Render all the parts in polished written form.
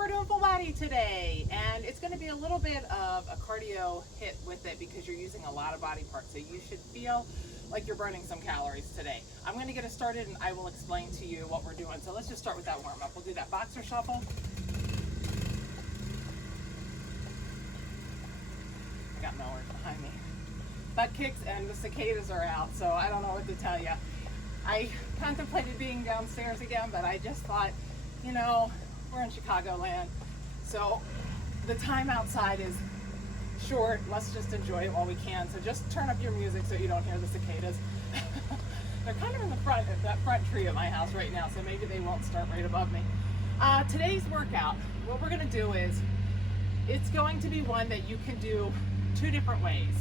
we're doing full body today, and it's going to be a little bit of a cardio hit with it because you're using a lot of body parts, so you should feel like you're burning some calories today. I'm going to get us started and I will explain to you what we're doing. So let's just start with that warm up. We'll do that boxer shuffle. I got mowers behind me. Butt kicks and the cicadas are out, so I don't know what to tell you. I contemplated being downstairs again, but I just thought, you know, we're in Chicagoland, so the time outside is short. Let's just enjoy it while we can. So just turn up your music so you don't hear the cicadas. They're kind of in the front of that front tree at my house right now, so maybe they won't start right above me. Today's workout, what we're going to do is, it's going to be one that you can do two different ways.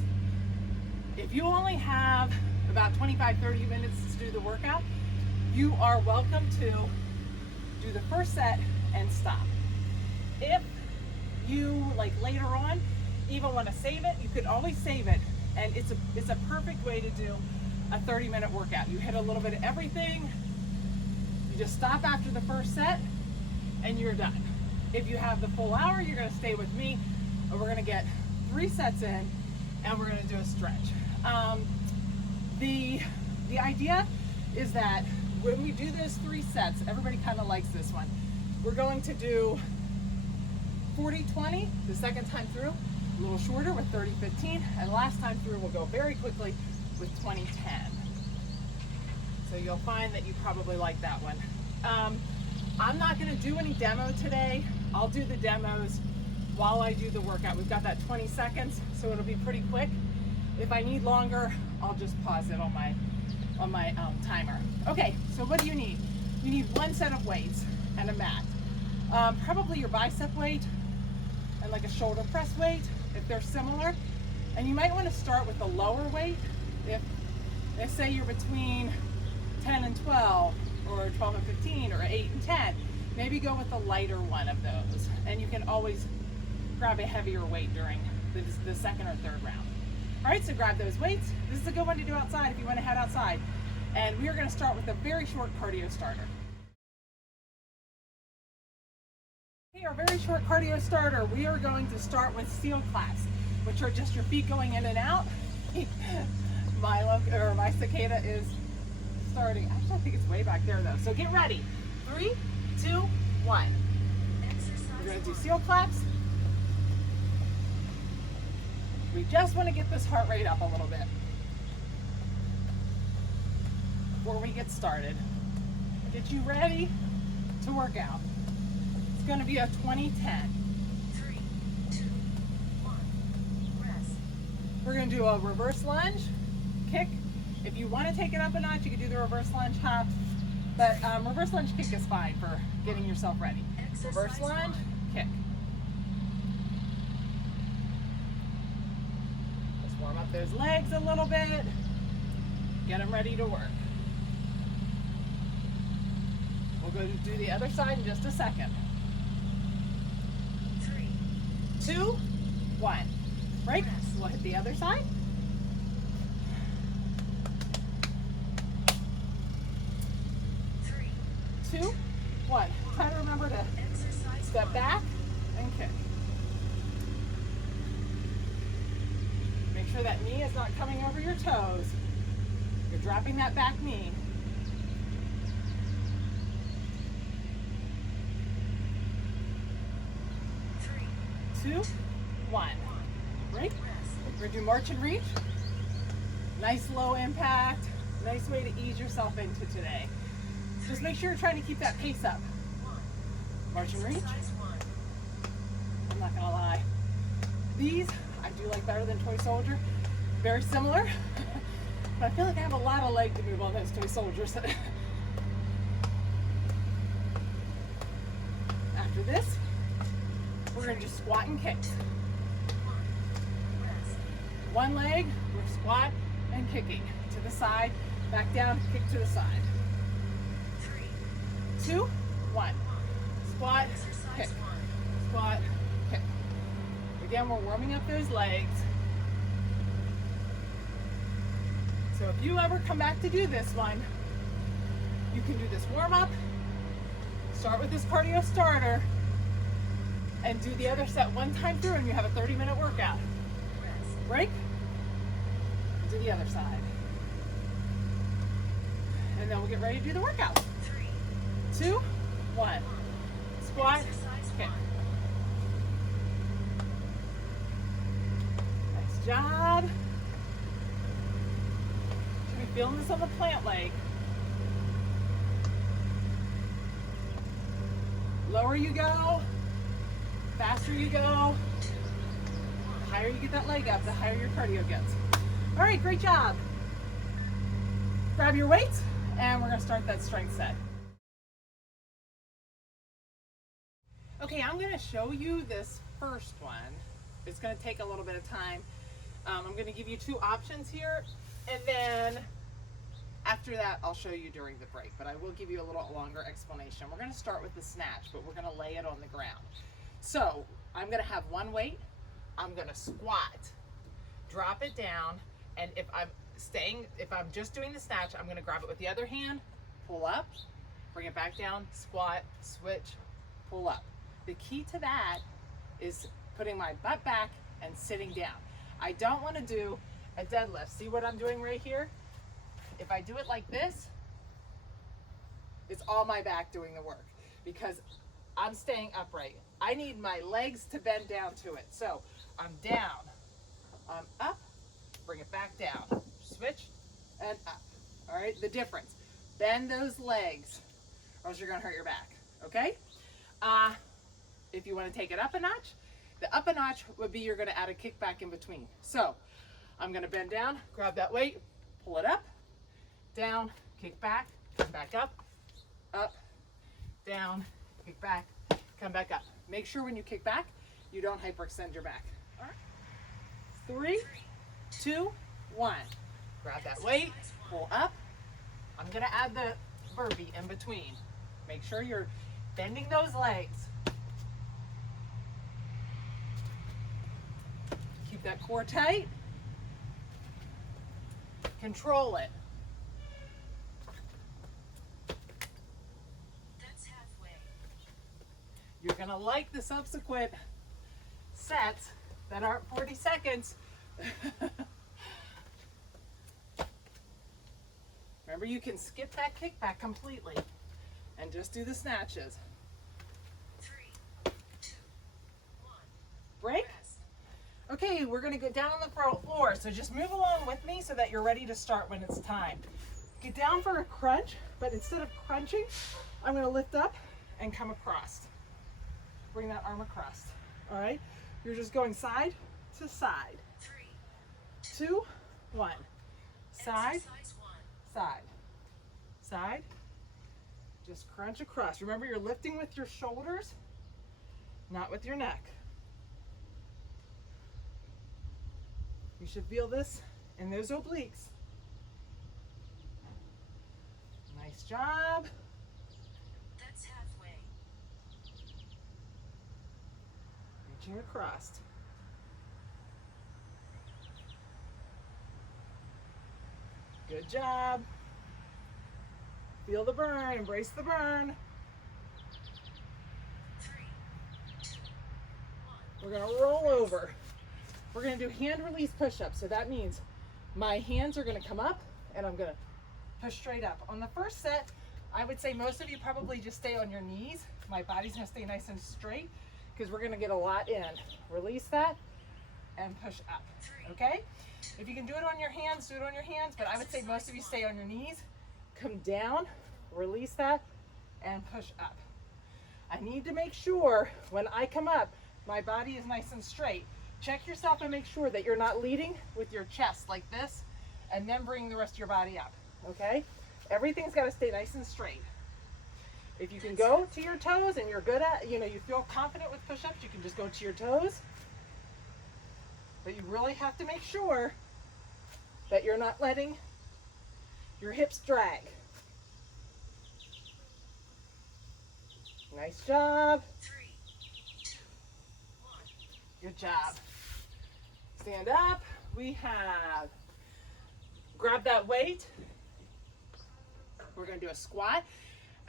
If you only have about 25-30 minutes to do the workout, you are welcome to do the first set and stop. If you, like later on, even want to save it, you could always save it, and it's a perfect way to do a 30-minute workout. You hit a little bit of everything, you just stop after the first set, and you're done. If you have the full hour, you're going to stay with me, and we're going to get 3 sets in, and we're going to do a stretch. The idea is that when we do those 3 sets, everybody kind of likes this one. We're going to do 40-20 the second time through, a little shorter with 30-15, and last time through we'll go very quickly with 20-10. So you'll find that you probably like that one. I'm not going to do any demo today. I'll do the demos while I do the workout. We've got that 20 seconds, so it'll be pretty quick. If I need longer, I'll just pause it on my timer. Okay, so what do you need? You need 1 set of weights and a mat. Probably your bicep weight and like a shoulder press weight if they're similar. And you might want to start with a lower weight. If say you're between 10 and 12 or 12 and 15 or 8 and 10, maybe go with a lighter one of those. And you can always grab a heavier weight during the second or third round. All right, so grab those weights. This is a good one to do outside if you want to head outside. And we are going to start with a very short cardio starter. Okay, our very short cardio starter, we are going to start with seal claps, which are just your feet going in and out. My cicada is starting. Actually, I think it's way back there though. So get ready. 3, 2, 1. We're going to do seal claps. We just want to get this heart rate up a little bit before we get started. Get you ready to work out. It's going to be a 20-10. 3, 2, 1, rest. We're going to do a reverse lunge, kick. If you want to take it up a notch, you can do the reverse lunge hop, but reverse lunge kick is fine for getting yourself ready. Reverse lunge, kick. Just warm up those legs a little bit. Get them ready to work. We'll go do the other side in just a second. 3, 2, 1. Break. We'll hit the other side. three, 2, 1. Try to remember to exercise step 1. back and kick. Make sure that knee is not coming over your toes. You're dropping that back knee. 3, 2, 1. Break. We're going to do march and reach. Nice low impact. Nice way to ease yourself into today. Just make sure you're trying to keep that pace up. 1. March and reach. Exercise 1. I'm not gonna lie. These I do like better than Toy Soldier. Very similar. But I feel like I have a lot of leg to move on those Toy Soldiers. After this, we're gonna do squat and kicks. 1. Rest. One leg, we're squat and kicking. To the side, back down, kick to the side. 3, 2, 1. Squat, exercise kick. 1. Squat, kick. Again, we're warming up those legs. So if you ever come back to do this one, you can do this warm up, start with this cardio starter, and do the other set one time through, and you have a 30-minute workout. Rest. Break. Do the other side. And then we'll get ready to do the workout. 3, 2, 1. Squat. exercise Okay. 1, Nice job. Should be feeling this on the plant leg. Lower you go. Faster you go. The higher you get that leg up, the higher your cardio gets. All right, great job. Grab your weights, and we're gonna start that strength set. Okay, I'm gonna show you this first one. It's gonna take a little bit of time. I'm gonna give you two options here, and then after that, I'll show you during the break, but I will give you a little longer explanation. We're gonna start with the snatch, but we're gonna lay it on the ground. So I'm gonna have one weight, I'm gonna squat, drop it down, and if I'm just doing the snatch, I'm gonna grab it with the other hand, pull up, bring it back down, squat, switch, pull up. The key to that is putting my butt back and sitting down. I don't wanna do a deadlift. See what I'm doing right here? If I do it like this, it's all my back doing the work because I'm staying upright. I need my legs to bend down to it. So I'm down, I'm up, bring it back down, switch, and up. All right, the difference. Bend those legs or else you're gonna hurt your back, okay? If you wanna take it up a notch, the up a notch would be you're gonna add a kickback in between. So I'm gonna bend down, grab that weight, pull it up, down, kick back, come back up, down, kick back, come back up. Make sure when you kick back, you don't hyperextend your back. All right. 3, 2, 1. Grab that weight, pull up. I'm gonna add the burpee in between. Make sure you're bending those legs. Keep that core tight. Control it. that's halfway. You're gonna like the subsequent sets that aren't 40 seconds. Remember, you can skip that kickback completely and just do the snatches. 3, 2, 1, Break. rest. Okay, we're gonna go down on the floor, so just move along with me so that you're ready to start when it's time. Get down for a crunch, but instead of crunching, I'm gonna lift up and come across. Bring that arm across, all right? You're just going side to side. 3, 2, 1. Side, exercise 1, side, side. Just crunch across. Remember, you're lifting with your shoulders, not with your neck. You should feel this in those obliques. Nice job. that's halfway. Reaching across. Good job. Feel the burn, embrace the burn. 3, 2, 1, We're gonna roll over. We're gonna do hand release push-ups. So that means my hands are gonna come up and I'm gonna push straight up. On the first set, I would say most of you probably just stay on your knees. My body's gonna stay nice and straight because we're gonna get a lot in. Release that and push up, okay? If you can do it on your hands, do it on your hands, but I would say most of you stay on your knees. Come down, release that, and push up. I need to make sure when I come up, my body is nice and straight. Check yourself and make sure that you're not leading with your chest like this, and then bring the rest of your body up, okay? Everything's gotta stay nice and straight. If you can go to your toes and you're good at, you feel confident with push-ups, you can just go to your toes. But you really have to make sure that you're not letting your hips drag. Nice job. 3, 2, 1, Good job. Stand up. We have, grab that weight. We're gonna do a squat.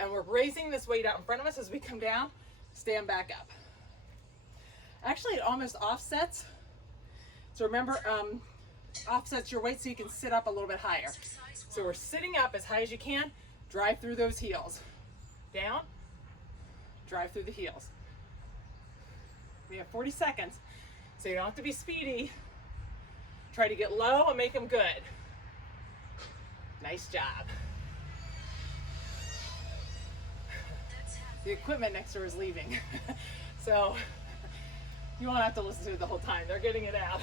And we're raising this weight out in front of us as we come down. Stand back up. Actually, it almost offsets. So remember, offsets your weight so you can sit up a little bit higher. Exercise So 1. we're sitting up as high as you can. Drive through those heels. Down, drive through the heels. We have 40 seconds, so you don't have to be speedy. Try to get low and make them good. Nice job. That's half. The equipment next door is leaving. So you won't have to listen to it the whole time. They're getting it out.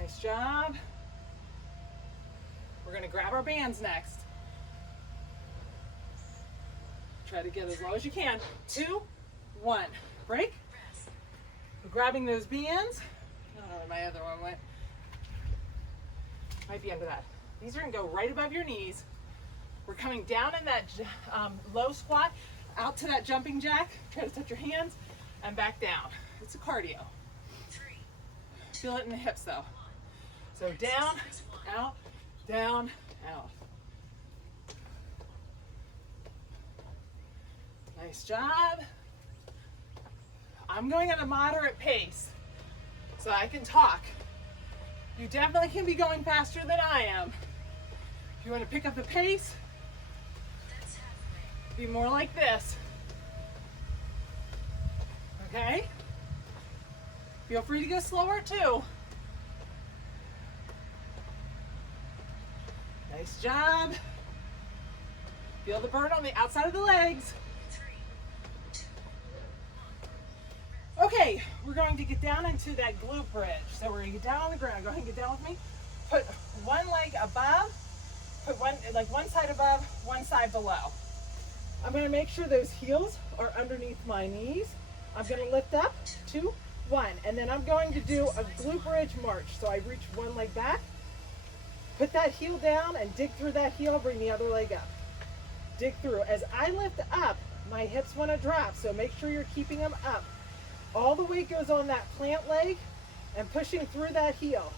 Nice job. We're gonna grab our bands next. Try to get as low as you can. 2, 1. Break. Rest. We're grabbing those bands. I don't know where my other one went. Might be under that. These are gonna go right above your knees. We're coming down in that low squat, out to that jumping jack. Try to touch your hands and back down. It's a cardio. 3. Feel it in the hips though. So down, out, down, out. Nice job. I'm going at a moderate pace so I can talk. You definitely can be going faster than I am. If you want to pick up the pace, That's halfway. be more like this. Okay? Feel free to go slower too. Nice job. Feel the burn on the outside of the legs. 3, 2, 1. Okay, we're going to get down into that glute bridge. So we're going to get down on the ground. Go ahead and get down with me. Put one leg above, put one side above, one side below. I'm going to make sure those heels are underneath my knees. I'm going to lift up, 2, 1, and then I'm going to do a glute bridge march. So I reach one leg back, put that heel down and dig through that heel, bring the other leg up. Dig through. As I lift up, my hips want to drop, so make sure you're keeping them up. All the weight goes on that plant leg and pushing through that heel.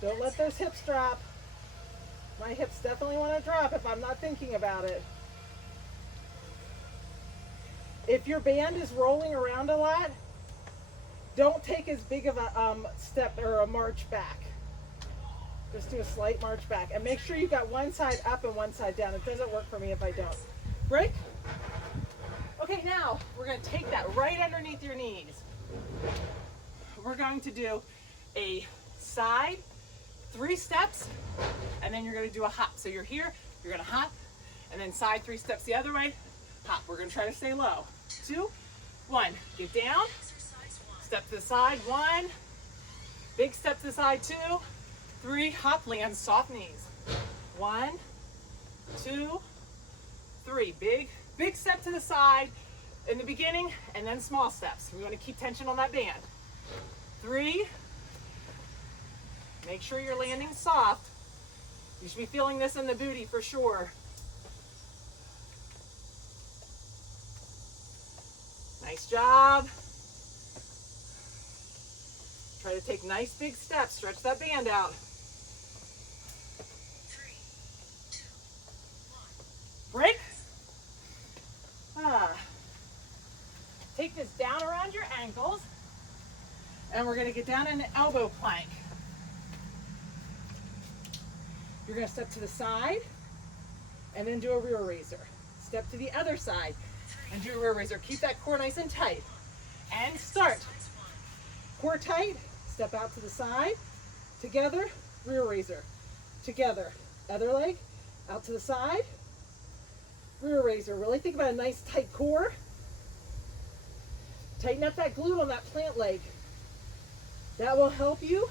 Don't let those hips drop. My hips definitely want to drop if I'm not thinking about it. If your band is rolling around a lot, don't take as big of a step or a march back. Just do a slight march back. And make sure you've got one side up and one side down. It doesn't work for me if I don't. Break. Okay, now we're going to take that right underneath your knees. We're going to do a side, 3 steps, and then you're going to do a hop. So you're here, you're going to hop, and then side 3 steps the other way, hop. We're going to try to stay low. 2, 1. Get down. Exercise 1. Step to the side, 1. Big step to the side, 2. 3, hop, land, soft knees. 1, 2, 3. Big step to the side in the beginning, and then small steps. We want to keep tension on that band. 3. Make sure you're landing soft. You should be feeling this in the booty for sure. Nice job. Try to take nice big steps. Stretch that band out. 3, 2, 1. Break. Take this down around your ankles, and we're going to get down in an elbow plank. You're going to step to the side and then do a rear raiser. Step to the other side and do a rear raiser. Keep that core nice and tight. And start. Exercise 1. Core tight. Step out to the side. Together, rear raiser. Together. Other leg, out to the side. Rear raiser. Really think about a nice tight core. Tighten up that glute on that plant leg. That will help you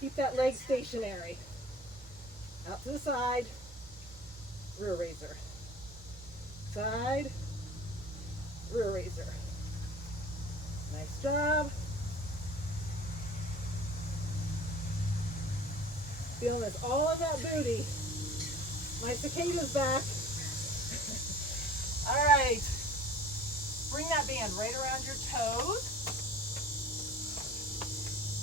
keep that leg stationary. Out to the side. Rear raiser. Side. Rear raiser. Nice job. Feeling this all in that booty. My cicada's back. All right. Bring that band right around your toes.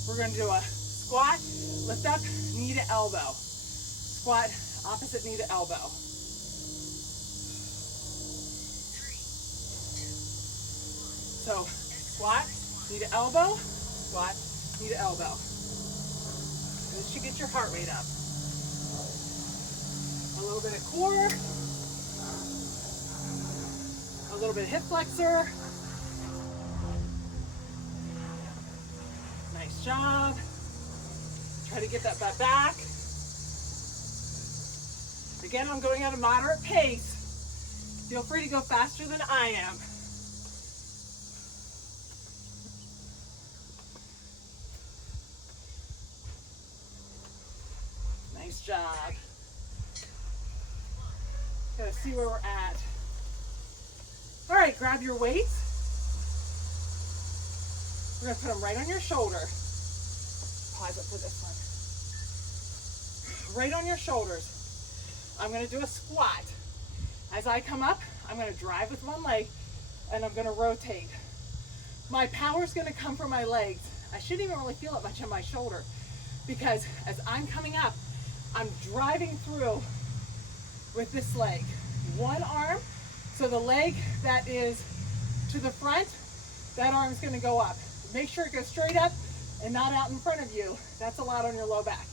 We're going to do a squat, lift up, knee to elbow. Squat, opposite knee to elbow. So squat, knee to elbow, squat, knee to elbow. This should get your heart rate up. A little bit of core, a little bit of hip flexor. Nice job. Try to get that butt back. Again, I'm going at a moderate pace. Feel free to go faster than I am. Nice job. Gotta see where we're at. All right, grab your weights. We're gonna put them right on your shoulder. Pause it for this one. Right on your shoulders. I'm gonna do a squat. As I come up, I'm gonna drive with one leg and I'm gonna rotate. My power's gonna come from my legs. I shouldn't even really feel it much on my shoulder because as I'm coming up, I'm driving through with this leg. One arm, so the leg that is to the front, that arm's gonna go up. Make sure it goes straight up and not out in front of you. That's a lot on your low back.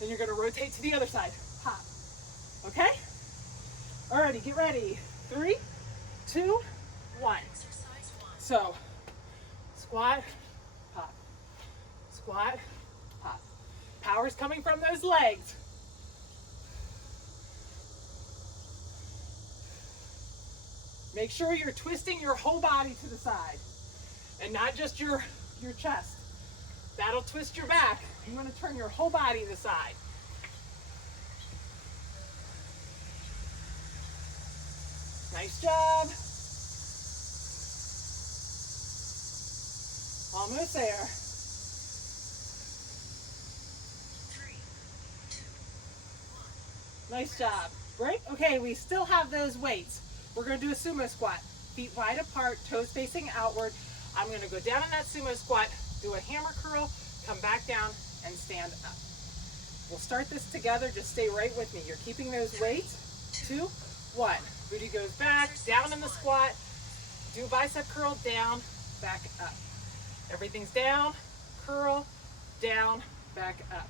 Then you're gonna rotate to the other side. Hop. Okay? Alrighty, get ready. 3, 2, 1. Exercise 1. So, squat, pop. Squat, pop. Power's coming from those legs. Make sure you're twisting your whole body to the side and not just your chest. That'll twist your back. You want to turn your whole body to the side. Nice job. Almost there. 3, 2, 1. Nice job. Break. Okay, we still have those weights. We're going to do a sumo squat. Feet wide apart, toes facing outward. I'm going to go down in that sumo squat, do a hammer curl, come back down, and stand up. We'll start this together. Just stay right with me. You're keeping those weights. 2, 1. Booty goes back, down in the squat. Do a bicep curl, down, back up. Everything's down, curl, down, back up.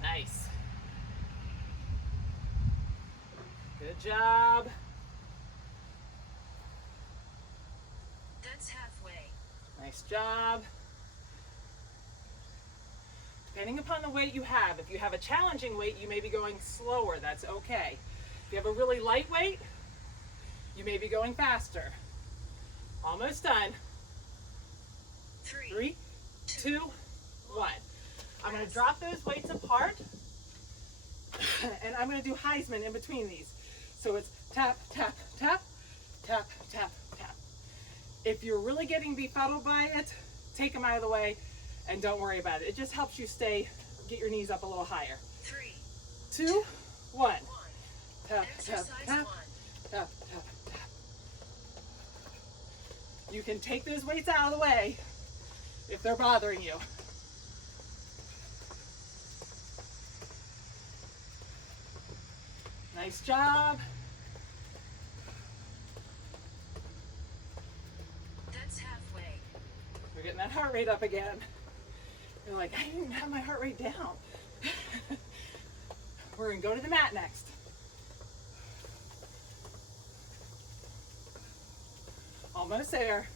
Nice. Good job. That's halfway. Nice job. Depending upon the weight you have, if you have a challenging weight, you may be going slower. That's okay. If you have a really light weight, you may be going faster. Almost done. 3, 2, 1. I'm going to drop those weights apart, and I'm going to do Heisman in between these. So it's tap, tap, tap, tap, tap, tap. If you're really getting befuddled by it, take them out of the way and don't worry about it. It just helps you get your knees up a little higher. 3, 2, 1. 1. Tap, tap, Exercise tap, 1. tap, tap, tap. You can take those weights out of the way if they're bothering you. Nice job. That's halfway. We're getting that heart rate up again. You're like, I didn't even have my heart rate down. We're gonna go to the mat next. Almost there.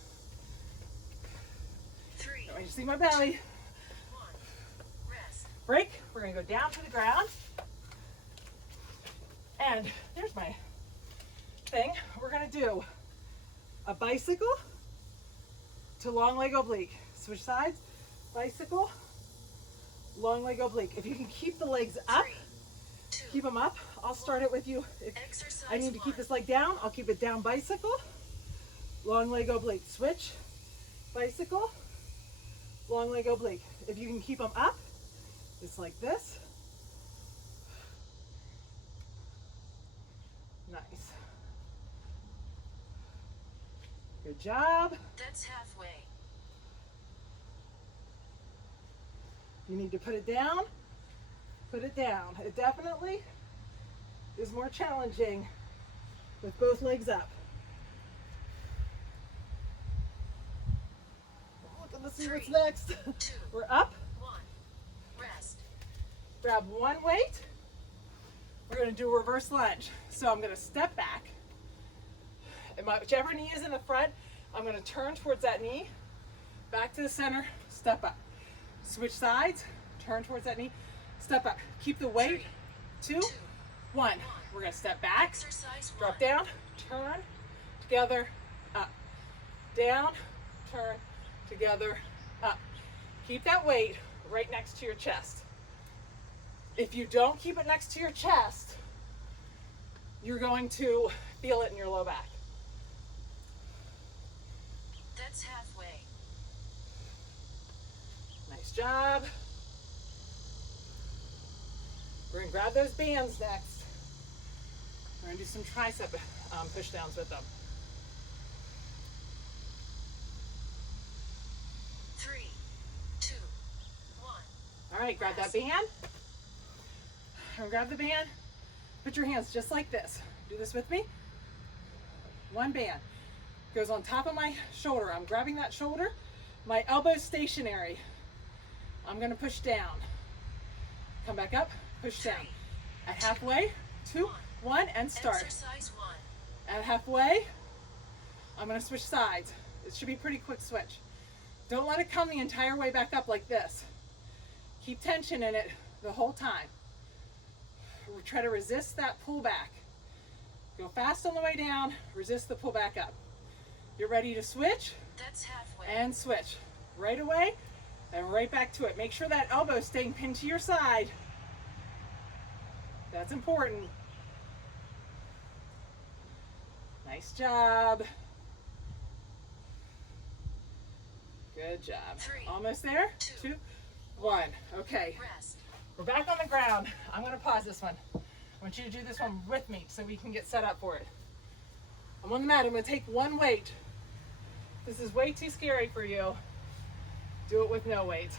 3, I want you to see my belly. 1. Rest. Break. We're gonna go down to the ground. And there's my thing. We're gonna do a bicycle to long leg oblique. Switch sides, bicycle, long leg oblique. If you can keep the legs up, 3, 2. keep them up. I'll start it with you. If Exercise I need to keep 1. this leg down, I'll keep it down, bicycle, long leg oblique. Switch, bicycle, long leg oblique. If you can keep them up, just like this. Nice. Good job. That's halfway. You need to put it down. Put it down. It definitely is more challenging with both legs up. Let's see what's 3, next. 2, We're up. 1. Rest. Grab one weight. We're going to do a reverse lunge. So I'm going to step back. And whichever knee is in the front, I'm going to turn towards that knee. Back to the center. Step up. Switch sides. Turn towards that knee. Step up. Keep the weight. 2, 1. We're going to step back. Exercise 1. Drop down. Turn. Together. Up. Down. Turn. Together. Up. Keep that weight right next to your chest. If you don't keep it next to your chest, you're going to feel it in your low back. That's halfway. Nice job. We're going to grab those bands next. We're going to do some tricep push downs with them. 3, 2, 1. All right, grab that band. And grab the band. Put your hands just like this. Do this with me. One band goes on top of my shoulder. I'm grabbing that shoulder. My elbow's stationary. I'm going to push down. Come back up. Push down. At halfway, 2, 1, and start. Exercise 1. At halfway, I'm going to switch sides. It should be a pretty quick switch. Don't let it come the entire way back up like this. Keep tension in it the whole time. Try to resist that pull back. Go fast on the way down, resist the pull back up. You're ready to switch That's halfway. and switch. Right away and right back to it. Make sure that elbow is staying pinned to your side. That's important. Nice job. Good job. 3, Almost there. 2, 2, 1. Okay. Rest. We're back on the ground. I'm going to pause this one. I want you to do this one with me so we can get set up for it. I'm on the mat. I'm going to take one weight. This is way too scary for you. Do it with no weight.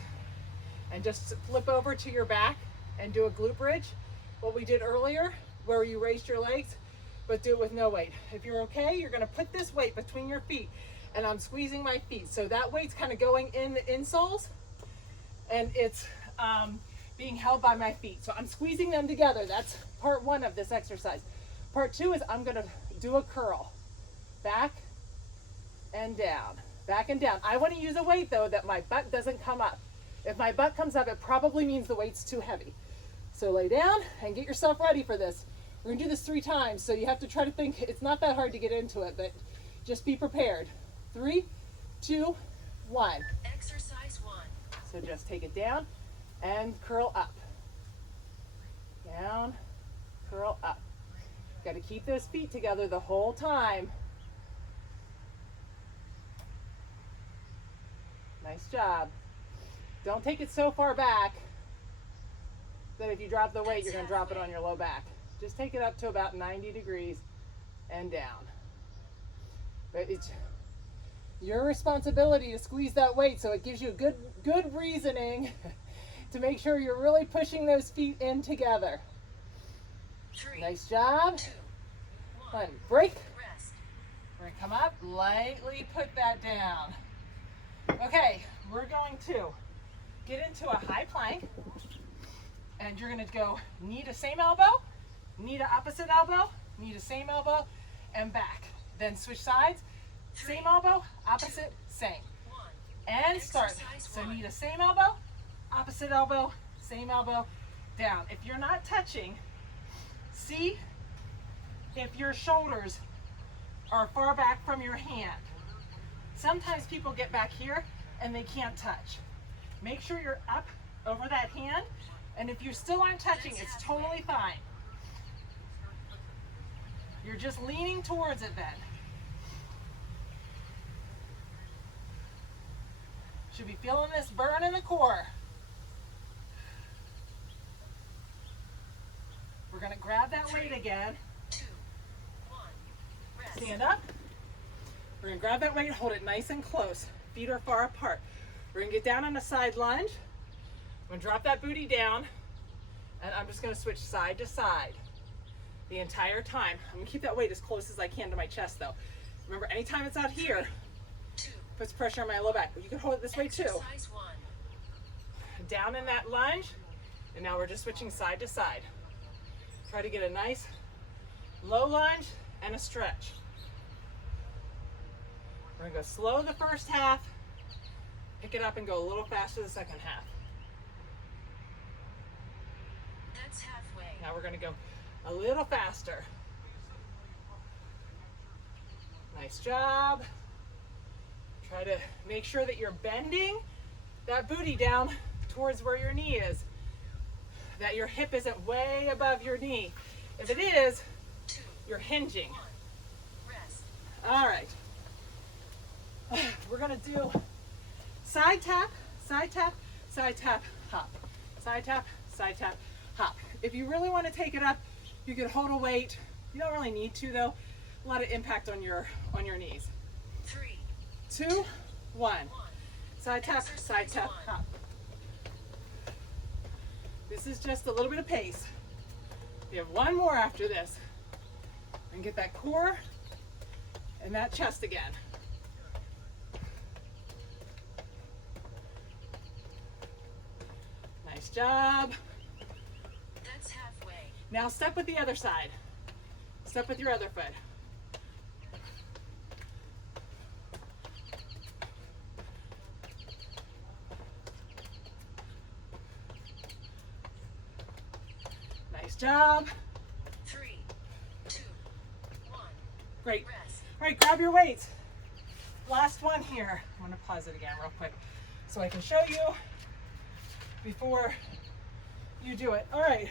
And just flip over to your back and do a glute bridge. What we did earlier, where you raised your legs, but do it with no weight. If you're okay, you're going to put this weight between your feet. And I'm squeezing my feet. So that weight's kind of going in the insoles. And it's being held by my feet. So I'm squeezing them together. That's part 1 of this exercise. Part 2 is I'm going to do a curl. Back and down. Back and down. I want to use a weight though that my butt doesn't come up. If my butt comes up, it probably means the weight's too heavy. So lay down and get yourself ready for this. We're going to do this 3 times. So you have to try to think, it's not that hard to get into it, but just be prepared. 3, 2, 1. Exercise 1. So just take it down and curl up. Down, curl up. Got to keep those feet together the whole time. Nice job. Don't take it so far back that if you drop the weight, you're going to drop it on your low back. Just take it up to about 90 degrees and down. But it's your responsibility to squeeze that weight, so it gives you good reasoning to make sure you're really pushing those feet in together. 3, Nice job. 2, 1. Break. Rest. We're going to come up, lightly put that down. Okay, we're going to get into a high plank, and you're going to go knee to same elbow, knee to opposite elbow, knee to same elbow, and back. Then switch sides, same elbow, opposite, same. 1. And start. Exercise So 1. knee to same elbow, opposite elbow, same elbow, down. If you're not touching, see if your shoulders are far back from your hand. Sometimes people get back here and they can't touch. Make sure you're up over that hand, and if you still aren't touching, it's totally fine. You're just leaning towards it then. Should be feeling this burn in the core. We're going to grab that weight again. 2, 1. Rest. Stand up. We're going to grab that weight, hold it nice and close. Feet are far apart. We're going to get down on a side lunge. I'm going to drop that booty down, and I'm just going to switch side to side the entire time. I'm going to keep that weight as close as I can to my chest though. Remember, anytime it's out here, 2, Puts pressure on my low back. You can hold it this way too. Exercise 1. Down in that lunge, and now we're just switching side to side. Try to get a nice low lunge and a stretch. We're gonna go slow the first half, pick it up and go a little faster the second half. That's halfway. Now we're gonna go a little faster. Nice job. Try to make sure that you're bending that booty down towards where your knee is, that your hip isn't way above your knee. If it is, 2, you're hinging. 1. Rest. All right. We're gonna do side tap, side tap, side tap, hop. Side tap, hop. If you really want to take it up, you can hold a weight. You don't really need to though. A lot of impact on your knees. 3, 2, 1. 1. Side tap, Exercise 1. hop. This is just a little bit of pace. You have one more after this. And get that core and that chest again. Nice job. That's halfway. Now step with the other side. Step with your other foot. Nice job. 3, 2, 1. Great. Rest. All right, grab your weights. Last one here. I'm gonna pause it again real quick so I can show you before you do it. All right,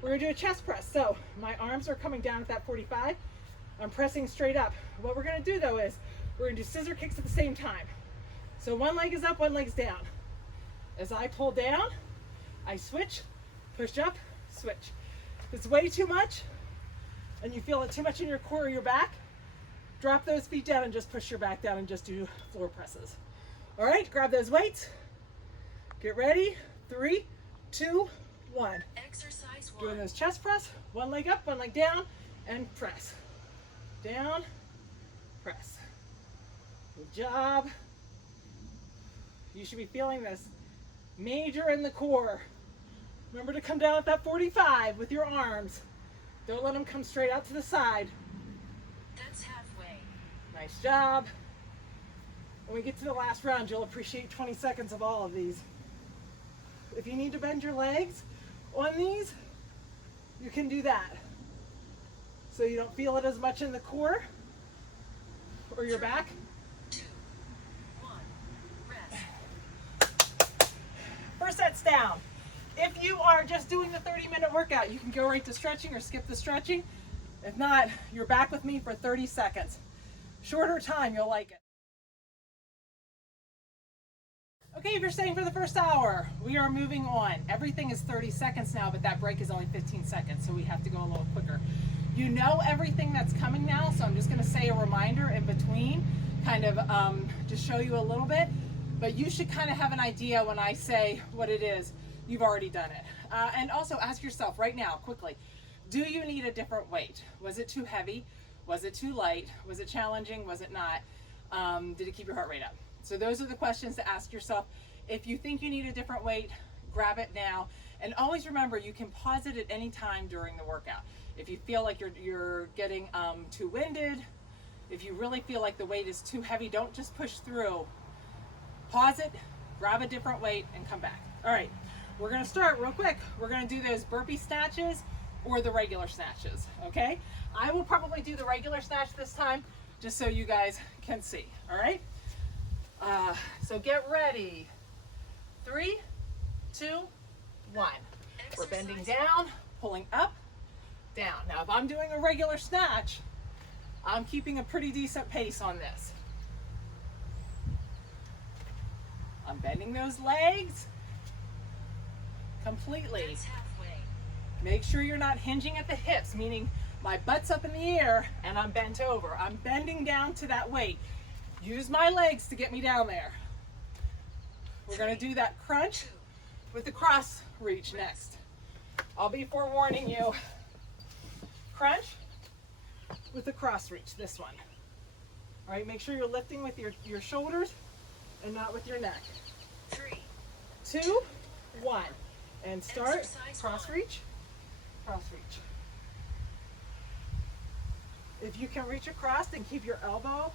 we're gonna do a chest press. So my arms are coming down at that 45. I'm pressing straight up. What we're gonna do though is we're gonna do scissor kicks at the same time. So one leg is up, one leg's down. As I pull down, I switch, push up, switch. If it's way too much and you feel it too much in your core or your back, drop those feet down and just push your back down and just do floor presses. All right, grab those weights. Get ready. 3, 2, 1. Exercise 1. Doing those chest press. One leg up, one leg down, and press. Down, press. Good job. You should be feeling this major in the core. Remember to come down at that 45 with your arms. Don't let them come straight out to the side. That's halfway. Nice job. When we get to the last round, you'll appreciate 20 seconds of all of these. If you need to bend your legs on these, you can do that. So you don't feel it as much in the core or your back. 2, 1. Rest. First set's down. If you are just doing the 30-minute workout, you can go right to stretching or skip the stretching. If not, you're back with me for 30 seconds. Shorter time, you'll like it. Okay, if you're staying for the first hour, we are moving on. Everything is 30 seconds now, but that break is only 15 seconds, so we have to go a little quicker. You know everything that's coming now, so I'm just gonna say a reminder in between, kind of just show you a little bit, but you should kind of have an idea when I say what it is. You've already done it. And also ask yourself right now, quickly, do you need a different weight? Was it too heavy? Was it too light? Was it challenging? Was it not? Did it keep your heart rate up? So those are the questions to ask yourself. If you think you need a different weight, grab it now. And always remember, you can pause it at any time during the workout. If you feel like you're getting too winded, if you really feel like the weight is too heavy, don't just push through. Pause it, grab a different weight, and come back. All right, we're gonna start real quick. We're gonna do those burpee snatches or the regular snatches, okay? I will probably do the regular snatch this time, just so you guys can see, all right? So get ready. 3, 2, 1. We're bending down, pulling up, down. Now, if I'm doing a regular snatch, I'm keeping a pretty decent pace on this. I'm bending those legs completely. That's halfway. Make sure you're not hinging at the hips, meaning my butt's up in the air and I'm bent over. I'm bending down to that weight. Use my legs to get me down there. We're gonna do that crunch with the cross reach next. I'll be forewarning you. Crunch with the cross reach, this one. All right, make sure you're lifting with your shoulders and not with your neck. 3, 2, 1. And start, Exercise cross one. reach, cross reach. If you can reach across, then keep your elbow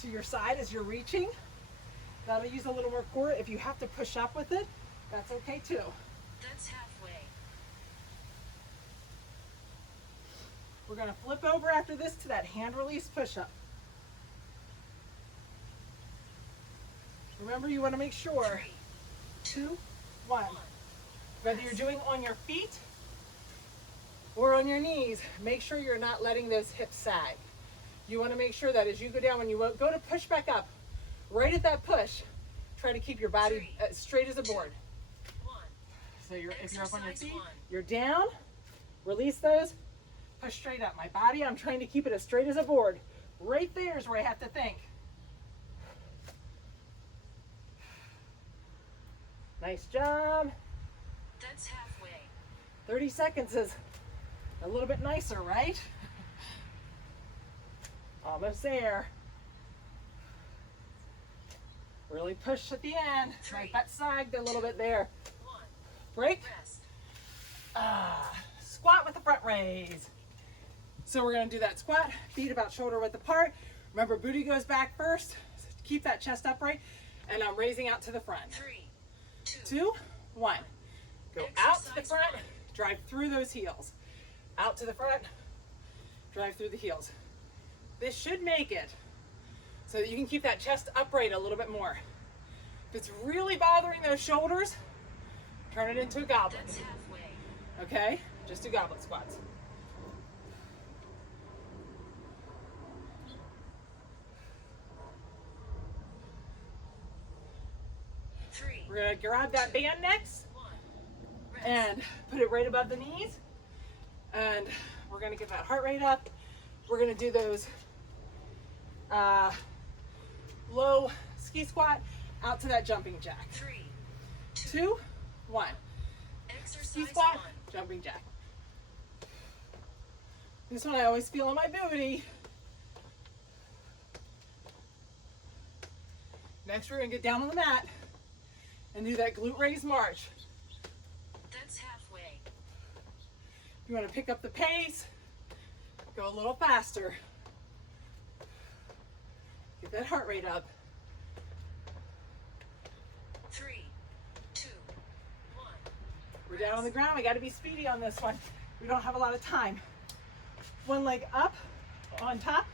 to your side as you're reaching. That'll use a little more core. If you have to push up with it, that's okay too. that's halfway. We're gonna flip over after this to that hand release push-up. Remember, you wanna make sure, 3, 2, 1. 1. Whether you're doing on your feet or on your knees, make sure you're not letting those hips sag. You wanna make sure that as you go down, when you go to push back up, right at that push, try to keep your body straight as a board. 1. So if you're up on your Exercise feet, one. you're down, release those, push straight up. My body, I'm trying to keep it as straight as a board. Right there is where I have to think. Nice job. That's halfway. 30 seconds is a little bit nicer, right? Almost there. Really push at the end. My 3, butt sagged a little bit there. 1. Break. Rest. Squat with the front raise. So we're going to do that squat, feet about shoulder width apart. Remember, booty goes back first. Keep that chest upright. And I'm raising out to the front. 3, 2. 2, 1. Go out to the Exercise front, one. drive through those heels. Out to the front, drive through the heels. This should make it so that you can keep that chest upright a little bit more. If it's really bothering those shoulders, turn it into a goblet. That's halfway. Okay? Just do goblet squats. Three, We're gonna grab that band next 1. Rest. and put it right above the knees. And we're gonna get that heart rate up. We're gonna do those low ski squat out to that jumping jack. 3, 2, 1. Ski Exercise squat, 1. jumping jack. This one I always feel on my booty. Next we're gonna get down on the mat and do that glute raise march. That's halfway. If you wanna pick up the pace, go a little faster. Get that heart rate up. 3, 2, 1. We're down on the ground. We got to be speedy on this one. We don't have a lot of time. One leg up on top,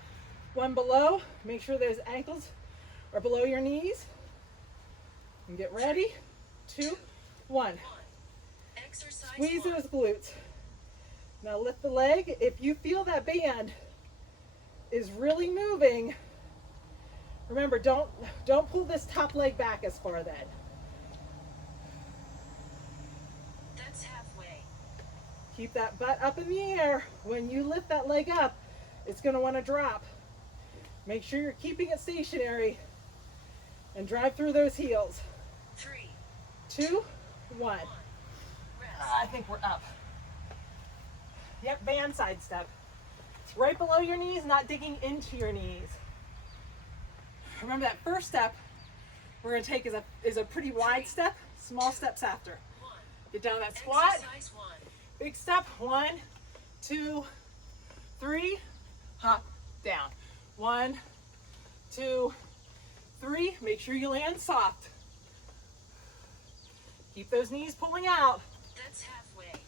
one below. Make sure those ankles are below your knees. And get ready. 2, 1. 1. Exercise Squeeze 1. those glutes. Now lift the leg. If you feel that band is really moving, remember, don't pull this top leg back as far then. That's halfway. Keep that butt up in the air. When you lift that leg up, it's going to want to drop. Make sure you're keeping it stationary and drive through those heels. 3, 2, 1. 1. Rest. I think we're up. Yep, band side step. Right below your knees, not digging into your knees. Remember that first step we're going to take is a pretty wide step, small steps after. 1. Get down that squat. Exercise 1. Big step. 1, 2, 3. Hop down. 1, 2, 3. Make sure you land soft. Keep those knees pulling out. That's halfway.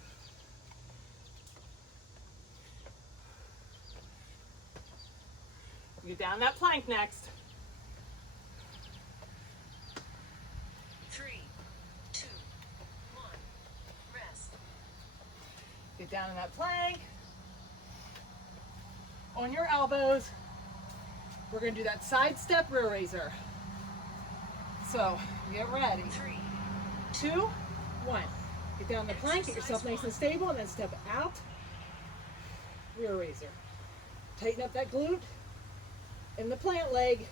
Get down that plank next. 3, 2, 1. Rest. Get down in that plank. On your elbows. We're going to do that side step rear raiser. So, get ready. 3, 2, 1. Get down the plank, get yourself nice and stable, and then step out. Rear raiser. Tighten up that glute and the plant leg.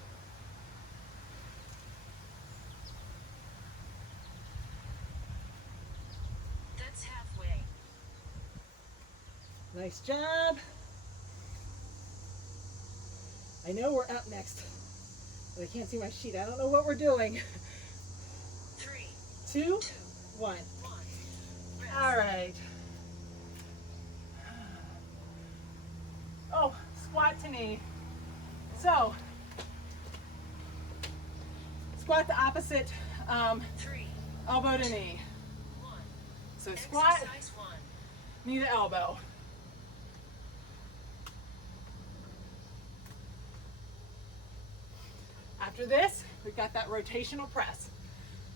That's halfway. Nice job. I know we're up next, but I can't see my sheet. I don't know what we're doing. 3, 2, 2, 1. 1. Rest. All right. Oh, squat to knee. So, squat the opposite 3, elbow to knee. 1. So squat, Exercise 1. knee to elbow. After this, we've got that rotational press.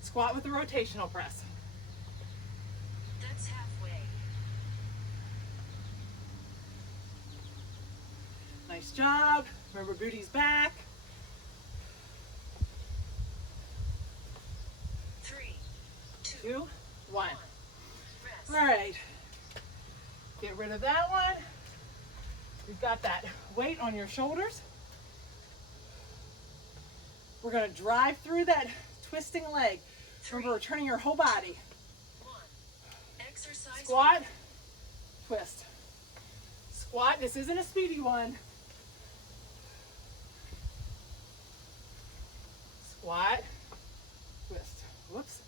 Squat with the rotational press. That's halfway. Nice job. Remember, booty's back. 3, 2, 2, 1. Rest. All right. Get rid of that one. You've got that weight on your shoulders. We're going to drive through that twisting leg. Remember, we're turning your whole body. 1. Exercise Squat, twist. Squat. This isn't a speedy one. Squat, twist. Whoops.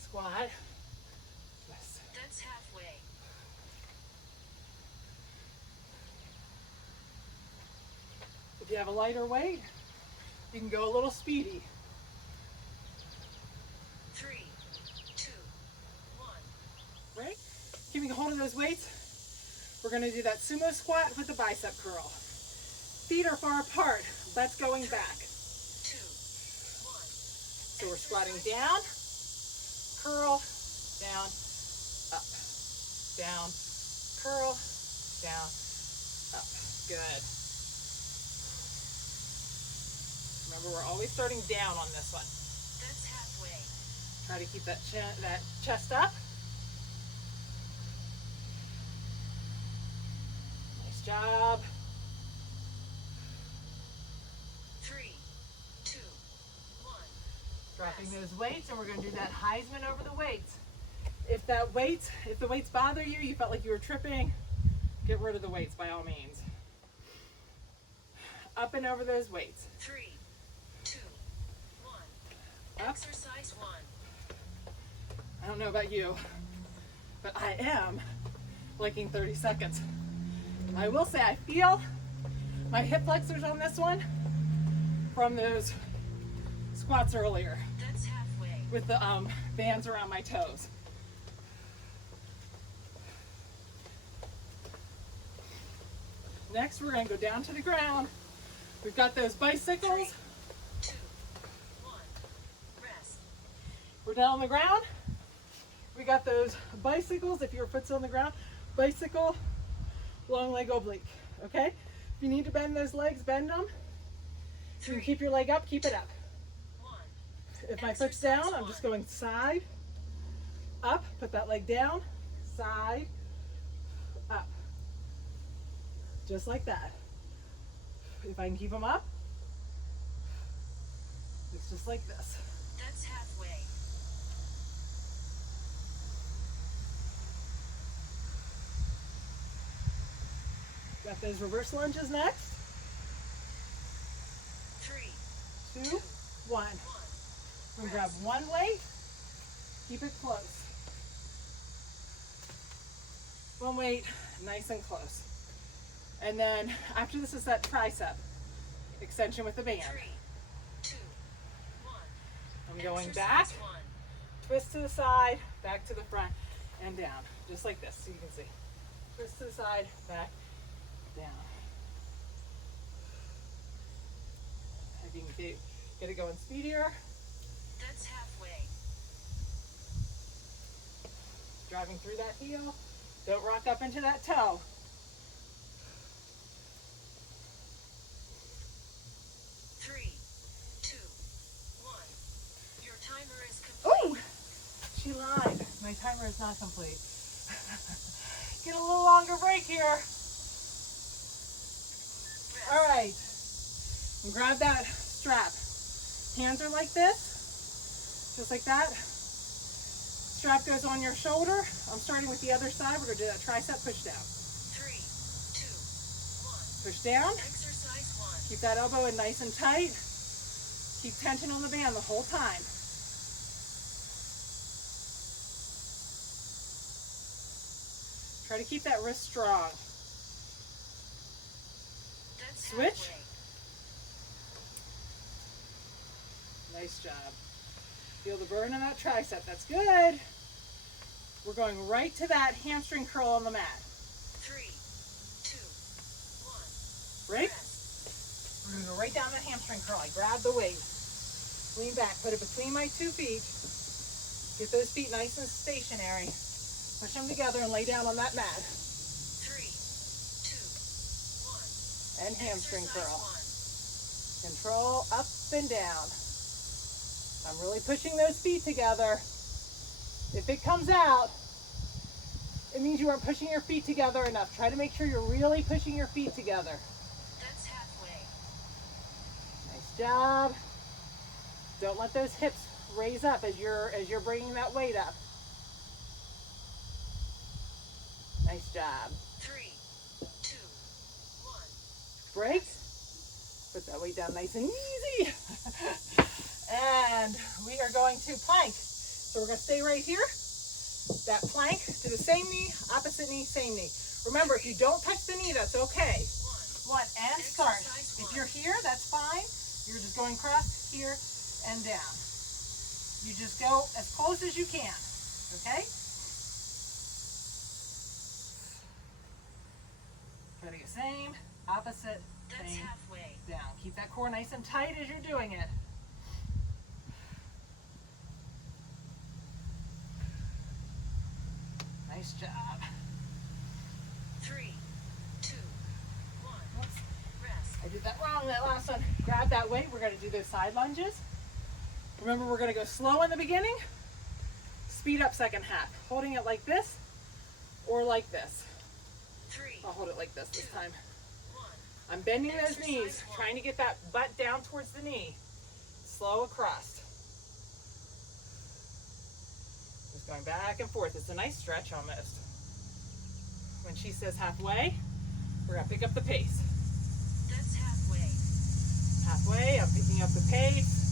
Squat, twist. That's halfway. If you have a lighter weight, you can go a little speedy. 3, 2, 1. Right? Keeping a hold of those weights, we're going to do that sumo squat with the bicep curl. Feet are far apart. That's going back. 2, 1. So we're squatting down, curl, down, up, down, curl, down, up. Good. Remember, we're always starting down on this one. That's halfway. Try to keep that chest up. Nice job. 3, 2, 1. Dropping those weights, and we're going to do that Heisman over the weights. If the weights bother you, you felt like you were tripping, get rid of the weights by all means. Up and over those weights. 3, 2, 1. Up. Exercise 1. I don't know about you, but I am liking 30 seconds. I will say I feel my hip flexors on this one from those squats earlier That's halfway. with the bands around my toes. Next, we're going to go down to the ground. We've got those bicycles. 2, 1. Rest. We're down on the ground. We got those bicycles. If your foot's on the ground, bicycle, long leg oblique. Okay? If you need to bend those legs, bend them. If you can keep your leg up, keep it up. 1. If my foot's down, I'm just going side, up, put that leg down, side, up. Just like that. If I can keep them up, it's just like this. That's halfway. Got those reverse lunges next. 3, 2, 1. 1. I'm going to grab one weight, keep it close. One weight, nice and close. And then after this is that tricep extension with the band. 3, 2, 1. I'm going Exercise back, 1. twist to the side, back to the front, and down. Just like this, so you can see. Twist to the side, back, down. If you can get it going speedier, That's halfway. driving through that heel. Don't rock up into that toe. Three, 2, 1. Your timer is complete. Oh, she lied. My timer is not complete. Get a little longer break here. Rest. All right. And grab that strap. Hands are like this, just like that. Strap goes on your shoulder. I'm starting with the other side. We're going to do that tricep push down. 3, 2, 1. Push down. Exercise 1. Keep that elbow in nice and tight. Keep tension on the band the whole time. Try to keep that wrist strong. That's Switch. halfway. Nice job. Feel the burn in that tricep. That's good. We're going right to that hamstring curl on the mat. 3, 2, 1. Break. Rest. We're going to go right down that hamstring curl. I grab the weight. Lean back. Put it between my 2 feet. Get those feet nice and stationary. Push them together and lay down on that mat. 3, 2, 1. And hamstring Exercise curl. 1. Control up and down. I'm really pushing those feet together. If it comes out, it means you aren't pushing your feet together enough. Try to make sure you're really pushing your feet together. That's halfway. Nice job. Don't let those hips raise up as you're bringing that weight up. Nice job. 3, 2, 1. Break. Put that weight down nice and easy. And we are going to plank. So we're going to stay right here. That plank to the same knee, opposite knee, same knee. Remember, if you don't touch the knee, that's okay. 1. And start. Exercise If 1. you're here, that's fine. You're just going across here and down. You just go as close as you can. Okay? Try to get same, opposite, That's same, halfway. down. Keep that core nice and tight as you're doing it. Nice job. 3, 2, 1. Whoops. Rest. I did that wrong, that last one. Grab that weight. We're going to do those side lunges. Remember, we're going to go slow in the beginning, speed up second half. Holding it like this or like this. 3, I'll hold it like this 2, time. 1. I'm bending those Exercise knees, 1. trying to get that butt down towards the knee. Slow across. Just going back and forth. It's a nice stretch almost. When she says halfway, we're going to pick up the pace. That's halfway. Halfway, I'm picking up the pace.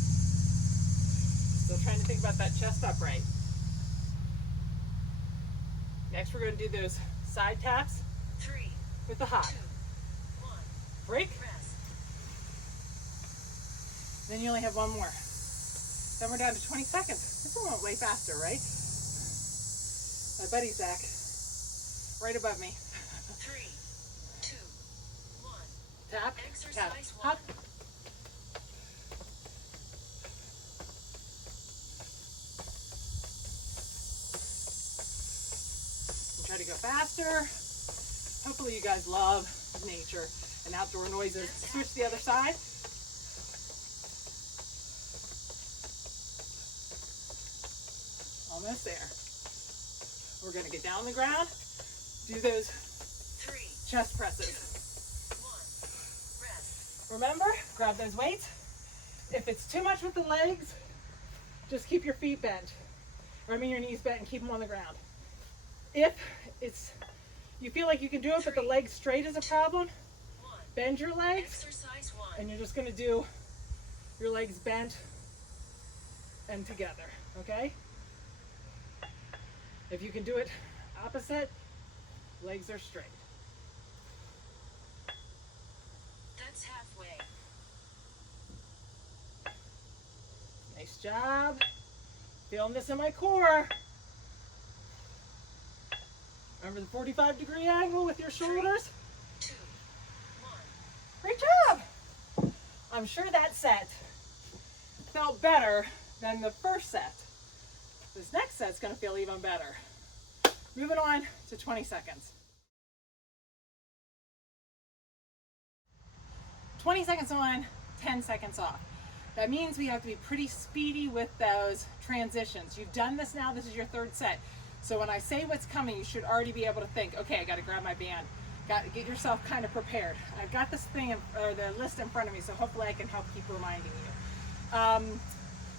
Still trying to think about that chest upright. Next, we're going to do those side taps 3, with the hop. 2, 1. Break. Rest. Then you only have one more. Then we're down to 20 seconds. This one went way faster, right? My buddy Zach, right above me. 3, 2, 1. Tap, tap, Exercise 1. hop. And try to go faster. Hopefully you guys love nature and outdoor noises. Switch to the other side. Almost there. We're going to get down on the ground, do those 3, chest presses. 1. Rest. Remember, grab those weights. If it's too much with the legs, just keep your feet bent. Or I mean your knees bent and keep them on the ground. If you feel like you can do it, but the legs straight is a problem, 1. bend your legs, Exercise 1. and you're just going to do your legs bent and together, okay? If you can do it opposite, legs are straight. That's halfway. Nice job. Feeling this in my core. Remember the 45-degree angle with your shoulders? 2, 1. Great job. I'm sure that set felt better than the first set. This next set's going to feel even better. Moving on to 20 seconds. 20 seconds on, 10 seconds off. That means we have to be pretty speedy with those transitions. You've done this now, this is your third set. So when I say what's coming, you should already be able to think, okay, I got to grab my band. Got to get yourself kind of prepared. I've got this thing, or the list in front of me, so hopefully I can help keep reminding you.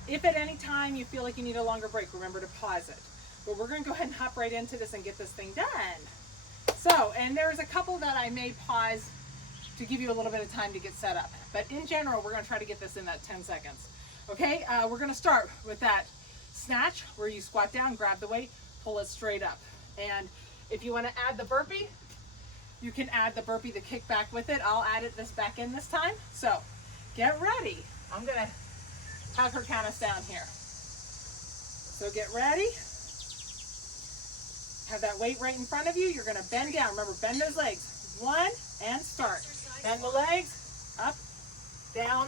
If at any time you feel like you need a longer break, remember to pause it. But we're going to go ahead and hop right into this and get this thing done. So, and there's a couple that I may pause to give you a little bit of time to get set up. But in general, we're gonna try to get this in that 10 seconds. Okay, we're gonna start with that snatch where you squat down, grab the weight, pull it straight up. And if you wanna add the burpee, you can add the burpee, the kickback with it. I'll add it back in this time. So get ready. I'm gonna have her count us down here. So get ready. Have that weight right in front of you. You're gonna bend down. Remember, bend those legs. 1, and start. Bend the legs, up, down.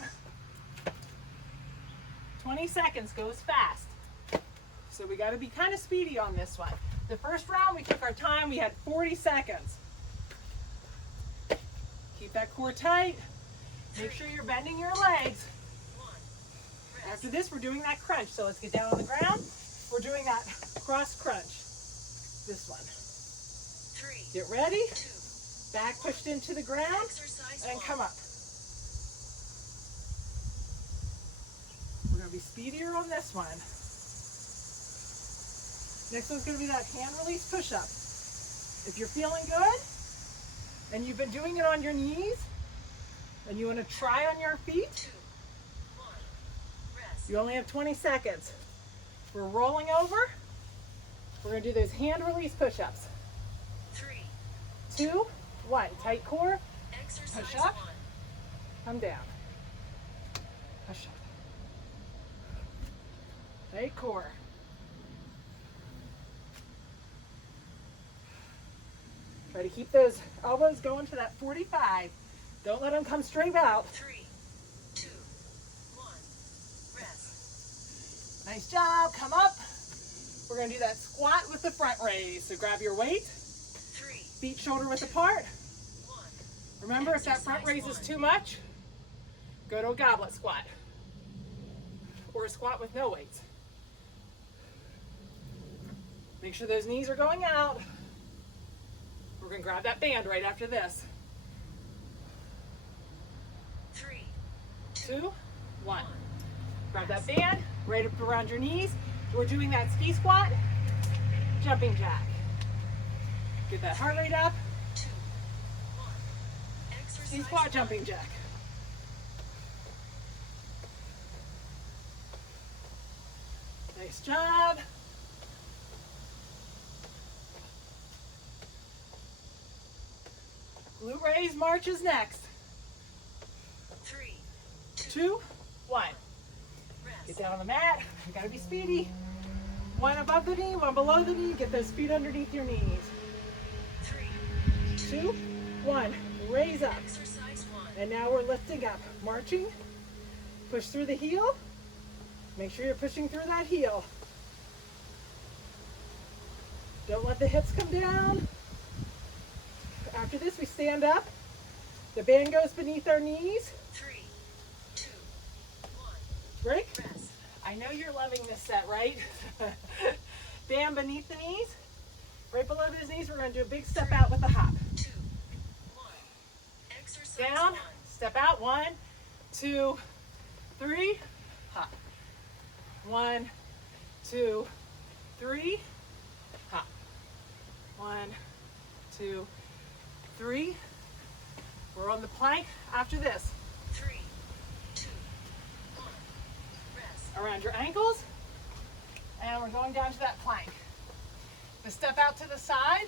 20 seconds, goes fast. So we gotta be kind of speedy on this one. The first round, we took our time. We had 40 seconds. Keep that core tight. Make sure you're bending your legs. After this, we're doing that crunch. So let's get down on the ground. We're doing that cross crunch. This one. 3, Get ready. 2, Back pushed into the ground and come up. We're going to be speedier on this one. Next one's going to be that hand release push-up. If you're feeling good and you've been doing it on your knees and you want to try on your feet, 2, 1, rest. you only have 20 seconds. We're rolling over. We're going to do those hand release push-ups. 3, 2, 1. Tight core. exercise Push up. 1. Come down. Push up. Tight core. Try to keep those elbows going to that 45. Don't let them come straight out. 3, 2, 1, rest. Nice job. Come up. We're going to do that squat with the front raise. So grab your weight. 3, Feet shoulder width apart. 1. Remember, if that front raise is too much, go to a goblet squat. Or a squat with no weights. Make sure those knees are going out. We're going to grab that band right after this. 3, 2, 1. Grab that band right up around your knees. We're doing that ski squat, jumping jack. Get that heart rate up. 2, 1. Exercise Ski squat, 1. jumping jack. Nice job. Glute raise march is next. 3, 2, 1. rest. Get down on the mat. You gotta be speedy. 1 above the knee, 1 below the knee. Get those feet underneath your knees. 3, 2, 1. Raise up. exercise 1. And now we're lifting up. Marching. Push through the heel. Make sure you're pushing through that heel. Don't let the hips come down. After this, we stand up. The band goes beneath our knees. 3, 2, 1, Break. rest. I know you're loving this set, right? Band beneath the knees. Right below those knees, we're going to do a big step out with a hop. 2, 1. Exercise Down, 1. step out. 1, 2, 3, hop. 1, 2, 3, hop. 1, 2, 3. We're on the plank after this. 3, 2, 1. Rest. Around your ankles. And we're going down to that plank. The step out to the side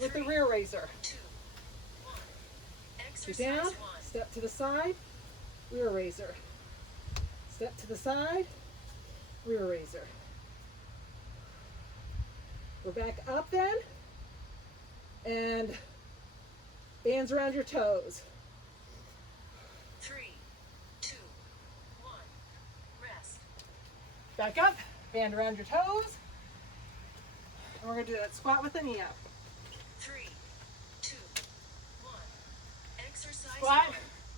with the rear raiser. 2, 1. Get Exercise down, 1. step to the side, rear raiser. Step to the side, rear raiser. We're back up then. And bands around your toes. 3, 2, 1. Rest. Back up, band around your toes. And we're going to do that squat with the knee up. 3, 2, 1. Exercise Squat,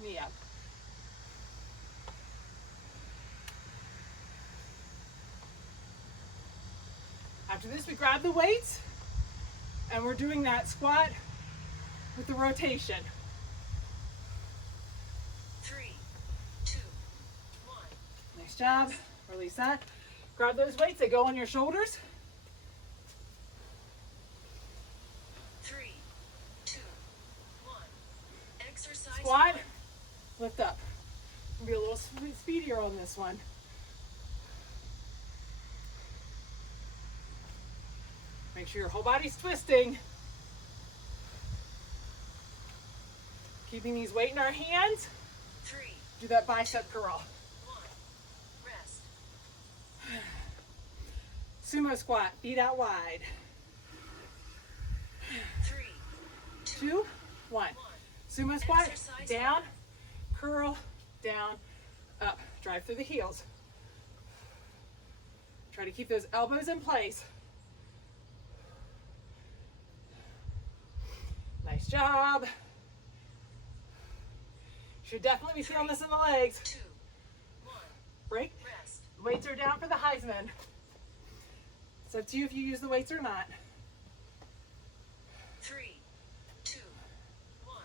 1. knee up. After this, we grab the weights and we're doing that squat with the rotation. 3, 2, 1. Nice job. Release that. Grab those weights, they go on your shoulders. 3, 2, 1. Exercise squat, one. lift up. Be a little speedier on this one. Make sure your whole body's twisting. Keeping these weight in our hands. 3, Do that bicep curl. 1. Rest. Sumo squat, feet out wide. 3, 2, 1. Sumo squat, Exercise down, curl, down, up. Drive through the heels. Try to keep those elbows in place. Nice job. Should definitely be feeling this in the legs. 2, 1. Break. Rest. Weights are down for the Heisman. It's up to you if you use the weights or not. 3, 2, 1.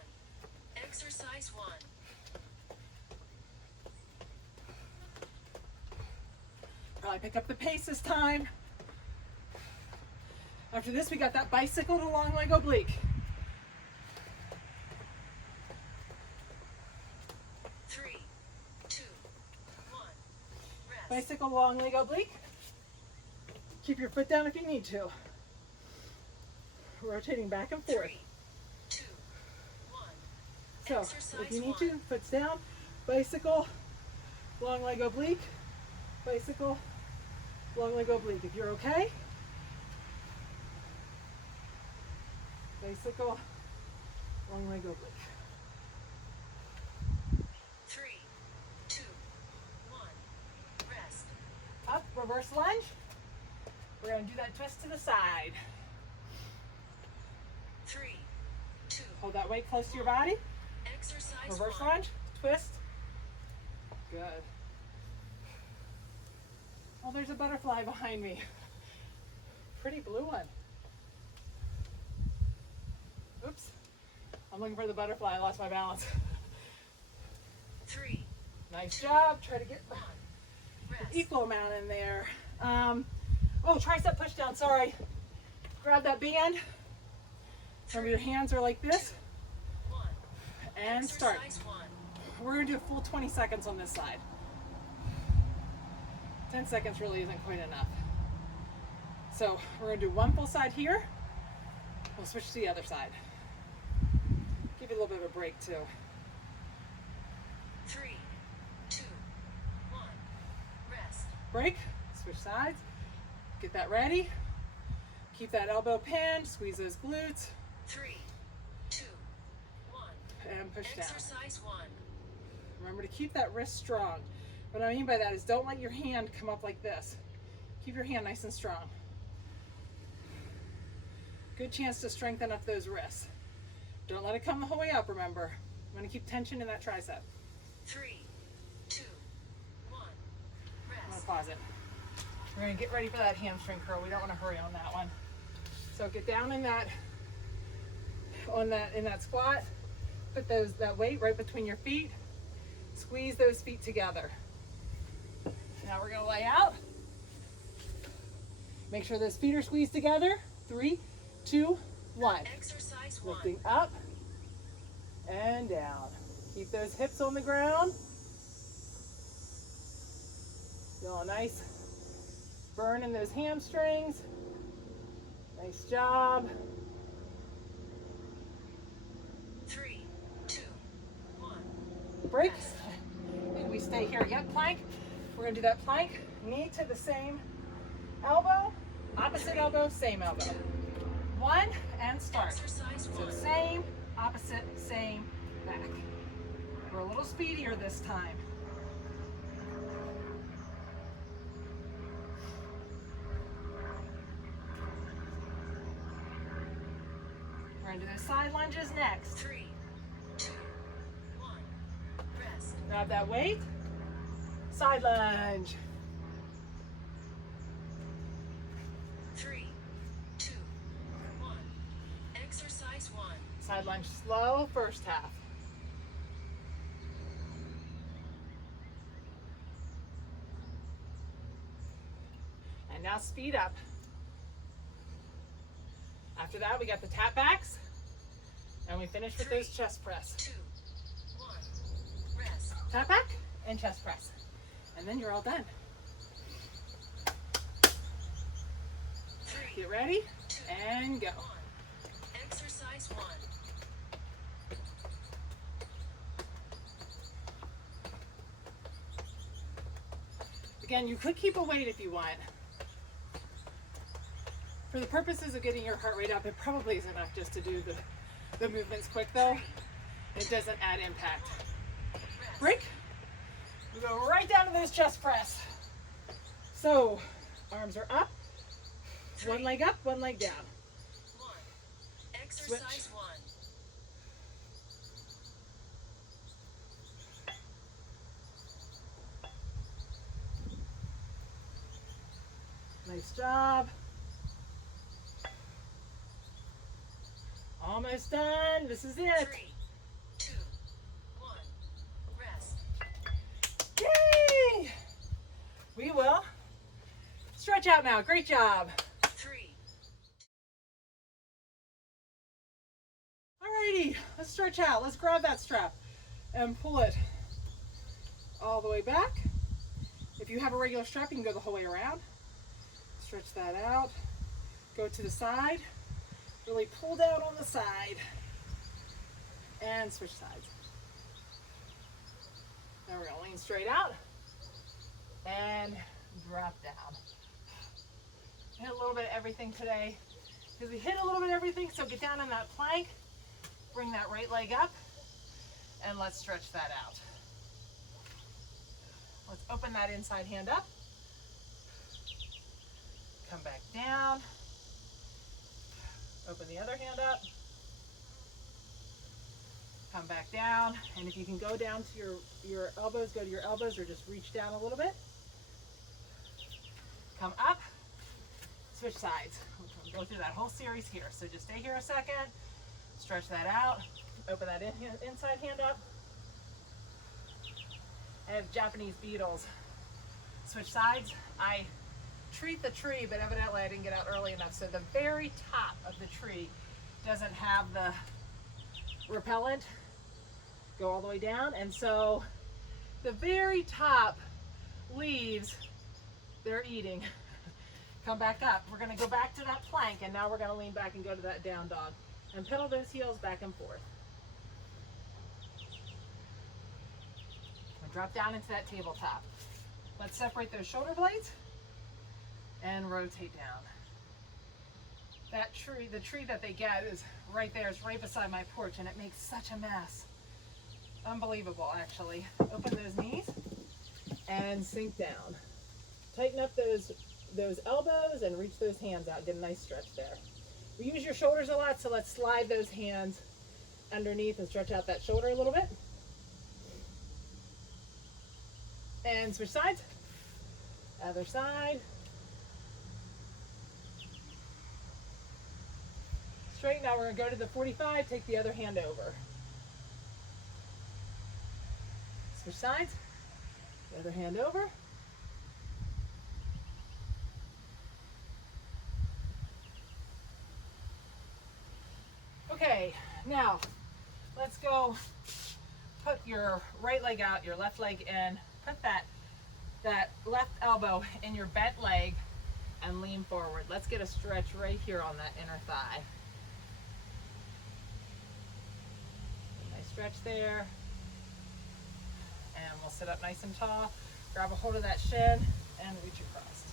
Exercise 1. Probably pick up the pace this time. After this, we got that bicycle to long leg oblique. 3, 2, 1. Rest. Bicycle long leg oblique. Keep your foot down if you need to. Rotating back and forth. 3, 2, 1. So, if you need to, foot's down. Bicycle, long leg oblique. Bicycle, long leg oblique. If you're okay. Bicycle, long leg oblique. 3, 2, 1. Rest. Up, reverse lunge. We're going to do that twist to the side. 3, 2. Hold that weight close to your body. Exercise Reverse 1. lunge, twist. Good. Oh, there's a butterfly behind me. Pretty blue one. Oops. I'm looking for the butterfly. I lost my balance. 3, Nice job. Try to get rest. equal amount in there. Oh, tricep push down. Sorry. Grab that band. Remember your hands are like this. 1. And start. Exercise 1. We're going to do a full 20 seconds on this side. 10 seconds really isn't quite enough. So we're going to do one full side here. We'll switch to the other side. Give you a little bit of a break too. 3, 2, 1. Rest. Break, switch sides. Get that ready. Keep that elbow pinned, squeeze those glutes, 3, 2, 1. and push down. Exercise 1. Remember to keep that wrist strong. What I mean by that is don't let your hand come up like this. Keep your hand nice and strong. Good chance to strengthen up those wrists. Don't let it come the whole way up, remember. I'm going to keep tension in that tricep. 3, 2, 1. I'm going Rest. to pause it. We're going to get ready for that hamstring curl. We don't want to hurry on that one. So get down in that squat. Put that weight right between your feet. Squeeze those feet together. Now we're going to lay out. Make sure those feet are squeezed together. 3, 2, 1. Exercise 1. Lifting up and down. Keep those hips on the ground. Feel a nice burn in those hamstrings. Nice job. 3, 2, 1. Break. And we stay here. Yep, plank. We're going to do that plank. Knee to the same elbow. Opposite elbow, same elbow. 1 and start. Exercise So 1. same, opposite, same, back. We're a little speedier this time. We're going to do the side lunges next. 3, 2, 1. Rest. Grab that weight. Side lunge. 3, 2, 1. Exercise 1. Side lunge slow, first half. And now speed up. After that, we got the tap backs, and we finish with those chest press. 2, Tap back and chest press. And then you're all done. 3, Get ready 2, and go. 1. Exercise 1. Again, you could keep a weight if you want. For the purposes of getting your heart rate up, it probably is enough just to do the movements quick though. It doesn't add impact. Break. We go right down to those chest press. So, arms are up. One leg up, one leg down. 1. Exercise Switch. 1. Nice job. Almost done. This is it. 3, 2, 1. Rest. Yay! We will stretch out now. Great job. 3, Alrighty, let's stretch out. Let's grab that strap and pull it all the way back. If you have a regular strap, you can go the whole way around. Stretch that out. Go to the side. Really pull down on the side. And switch sides. Now we're going to lean straight out and drop down. Hit a little bit of everything today because we hit a little bit of everything. So get down on that plank, bring that right leg up, and let's stretch that out. Let's open that inside hand up. Come back down. Open the other hand up. Come back down. And if you can go down to your elbows, go to your elbows or just reach down a little bit. Come up. Switch sides. We'll go through that whole series here. So just stay here a second. Stretch that out. Open that inside hand up. I have Japanese beetles. Switch sides. I treat the tree, but evidently I didn't get out early enough. So the very top of the tree doesn't have the repellent go all the way down. And so the very top leaves, they're eating. Come back up. We're going to go back to that plank, and now we're going to lean back and go to that down dog. And pedal those heels back and forth. And drop down into that tabletop. Let's separate those shoulder blades and rotate down. That tree, the tree that they get is right there. It's right beside my porch, and it makes such a mess. Unbelievable, actually. Open those knees and sink down. Tighten up those elbows and reach those hands out. Get a nice stretch there. We use your shoulders a lot, so let's slide those hands underneath and stretch out that shoulder a little bit. And switch sides. Other side. Straight. Now we're going to go to the 45. Take the other hand over. Switch sides. The other hand over. Okay, now let's go put your right leg out, your left leg in. Put that left elbow in your bent leg and lean forward. Let's get a stretch right here on that inner thigh. Nice stretch there. And we'll sit up nice and tall. Grab a hold of that shin and reach across.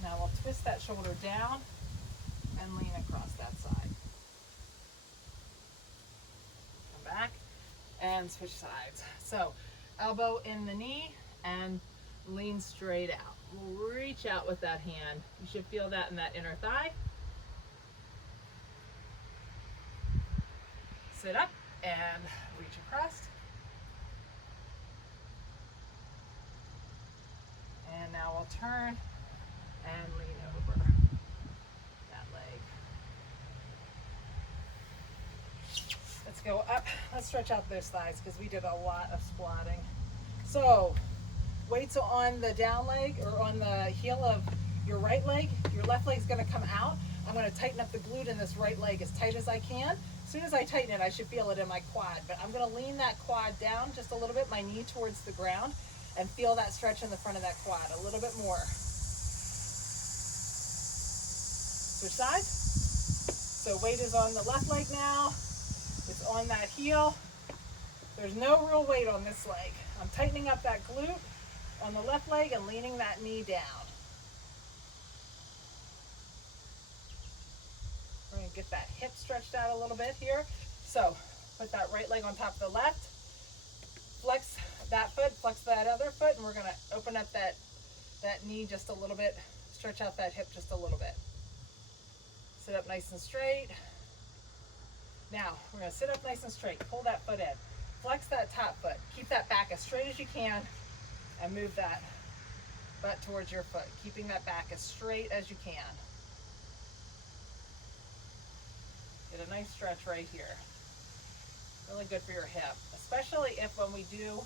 Now we'll twist that shoulder down and lean across that side. Come back and switch sides. So elbow in the knee and lean straight out. Reach out with that hand. You should feel that in that inner thigh. Sit up and reach across. And now we'll turn and lean over that leg. Let's go up. Let's stretch out those thighs because we did a lot of squatting. So weights on the down leg or on the heel of your right leg. Your left leg is going to come out. I'm going to tighten up the glute in this right leg as tight as I can. As soon as I tighten it, I should feel it in my quad, but I'm gonna lean that quad down just a little bit, my knee towards the ground, and feel that stretch in the front of that quad a little bit more. Switch sides. So weight is on the left leg now. It's on that heel. There's no real weight on this leg. I'm tightening up that glute on the left leg and leaning that knee down. We're gonna get that hip stretched out a little bit here. So put that right leg on top of the left, flex that foot, flex that other foot, and we're gonna open up that knee just a little bit, stretch out that hip just a little bit. Sit up nice and straight. Now we're gonna sit up nice and straight, pull that foot in, flex that top foot, keep that back as straight as you can, and move that butt towards your foot, keeping that back as straight as you can. Get a nice stretch right here. Really good for your hip, especially if when we do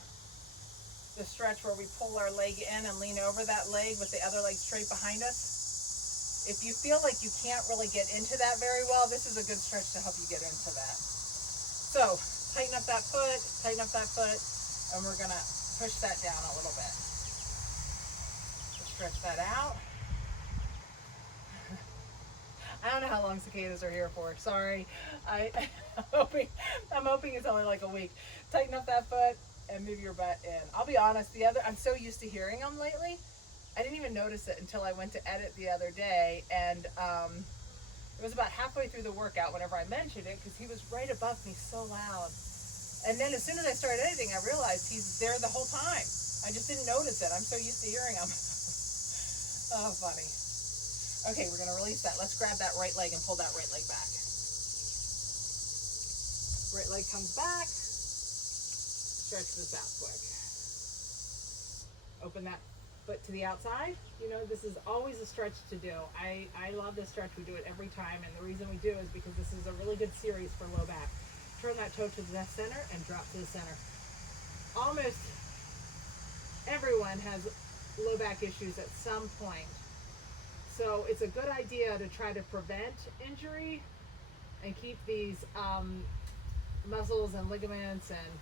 the stretch where we pull our leg in and lean over that leg with the other leg straight behind us. If you feel like you can't really get into that very well, this is a good stretch to help you get into that. So tighten up that foot, and we're gonna push that down a little bit. Stretch that out. I don't know how long cicadas are here for. Sorry. I'm hoping it's only like a week. Tighten up that foot and move your butt in. I'll be honest, I'm so used to hearing them lately. I didn't even notice it until I went to edit the other day, and it was about halfway through the workout whenever I mentioned it, because he was right above me so loud. And then as soon as I started editing, I realized he's there the whole time. I just didn't notice it. I'm so used to hearing him. Oh, funny. Okay, we're gonna release that. Let's grab that right leg and pull that right leg back. Right leg comes back. Stretch this out quick. Open that foot to the outside. You know, this is always a stretch to do. I love this stretch. We do it every time, and the reason we do is because this is a really good series for low back. Turn that toe to the center and drop to the center. Almost everyone has low back issues at some point. So it's a good idea to try to prevent injury and keep these muscles and ligaments and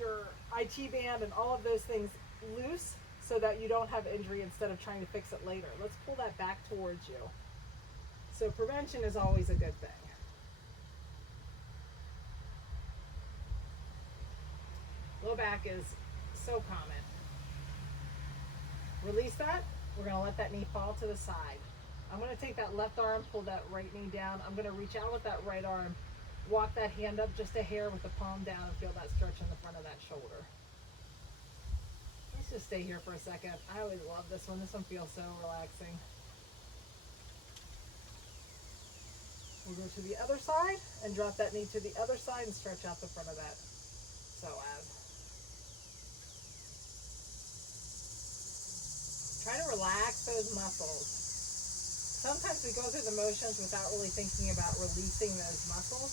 your IT band and all of those things loose so that you don't have injury instead of trying to fix it later. Let's pull that back towards you. So prevention is always a good thing. Low back is so common. Release that. We're going to let that knee fall to the side. I'm going to take that left arm, pull that right knee down. I'm going to reach out with that right arm, walk that hand up just a hair with the palm down, and feel that stretch in the front of that shoulder. Let's just stay here for a second. I always love this one. This one feels so relaxing. We'll go to the other side and drop that knee to the other side and stretch out the front of that psoas. Try to relax those muscles. Sometimes we go through the motions without really thinking about releasing those muscles.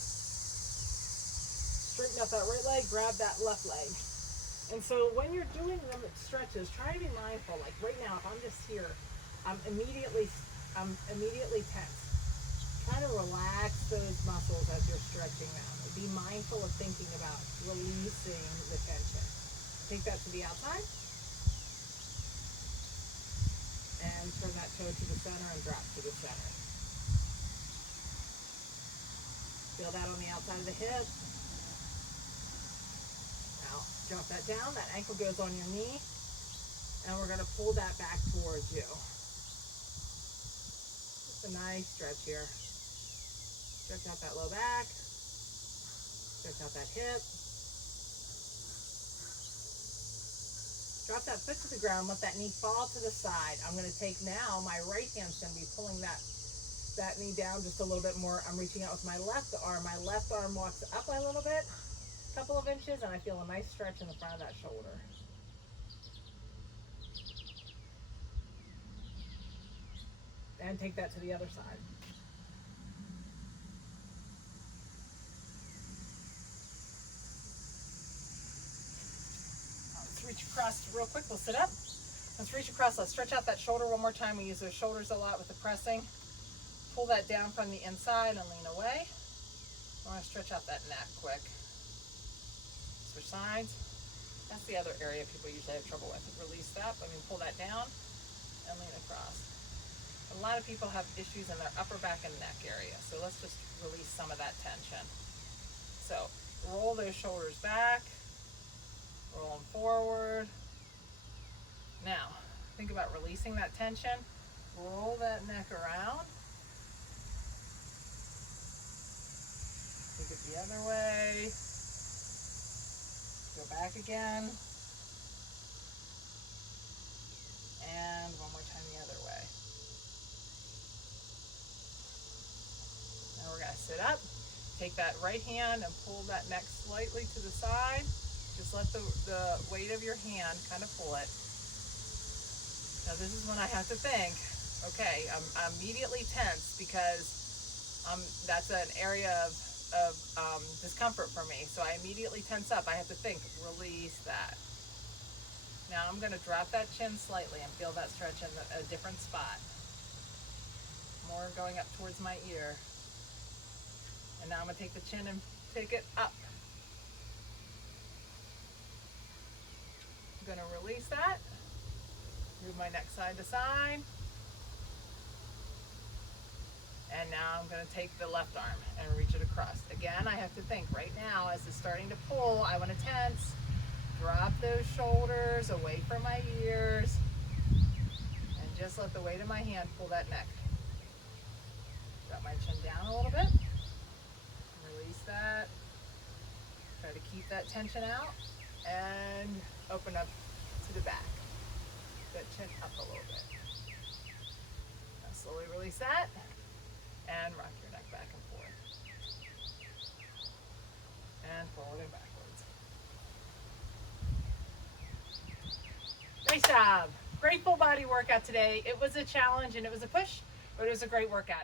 Straighten up that right leg, grab that left leg. And so when you're doing them stretches, try to be mindful. Like right now, if I'm just here, I'm immediately tense. Try to relax those muscles as you're stretching them. Be mindful of thinking about releasing the tension. Take that to the outside. And turn that toe to the center and drop to the center. Feel that on the outside of the hip. Now drop that down. That ankle goes on your knee. And we're going to pull that back towards you. Just a nice stretch here. Stretch out that low back. Stretch out that hip. Drop that foot to the ground, let that knee fall to the side. I'm going to take now, my right hand's going to be pulling that knee down just a little bit more. I'm reaching out with my left arm. My left arm walks up a little bit, a couple of inches, and I feel a nice stretch in the front of that shoulder. And take that to the other side. Reach across real quick. We'll sit up. Let's reach across. Let's stretch out that shoulder one more time. We use those shoulders a lot with the pressing. Pull that down from the inside and lean away. I want to stretch out that neck quick. Switch sides. That's the other area people usually have trouble with. Release that. Pull that down and lean across. A lot of people have issues in their upper back and neck area, so let's just release some of that tension. So roll those shoulders back, roll them forward. Now, think about releasing that tension. Roll that neck around. Take it the other way. Go back again. And one more time the other way. Now we're going to sit up. Take that right hand and pull that neck slightly to the side. Just let the weight of your hand kind of pull it. Now this is when I have to think, okay, I'm immediately tense because that's an area of discomfort for me. So I immediately tense up. I have to think, release that. Now I'm going to drop that chin slightly and feel that stretch in a different spot. More going up towards my ear. And now I'm going to take the chin and take it up. I'm going to release that. Move my neck side to side. And now I'm going to take the left arm and reach it across. Again, I have to think right now as it's starting to pull, I want to tense. Drop those shoulders away from my ears. And just let the weight of my hand pull that neck. Drop my chin down a little bit. Release that. Try to keep that tension out. And open up to the back. That chin up a little bit. Now slowly release that. And rock your neck back and forth. And forward and backwards. Nice job. Great full body workout today. It was a challenge and it was a push, but it was a great workout.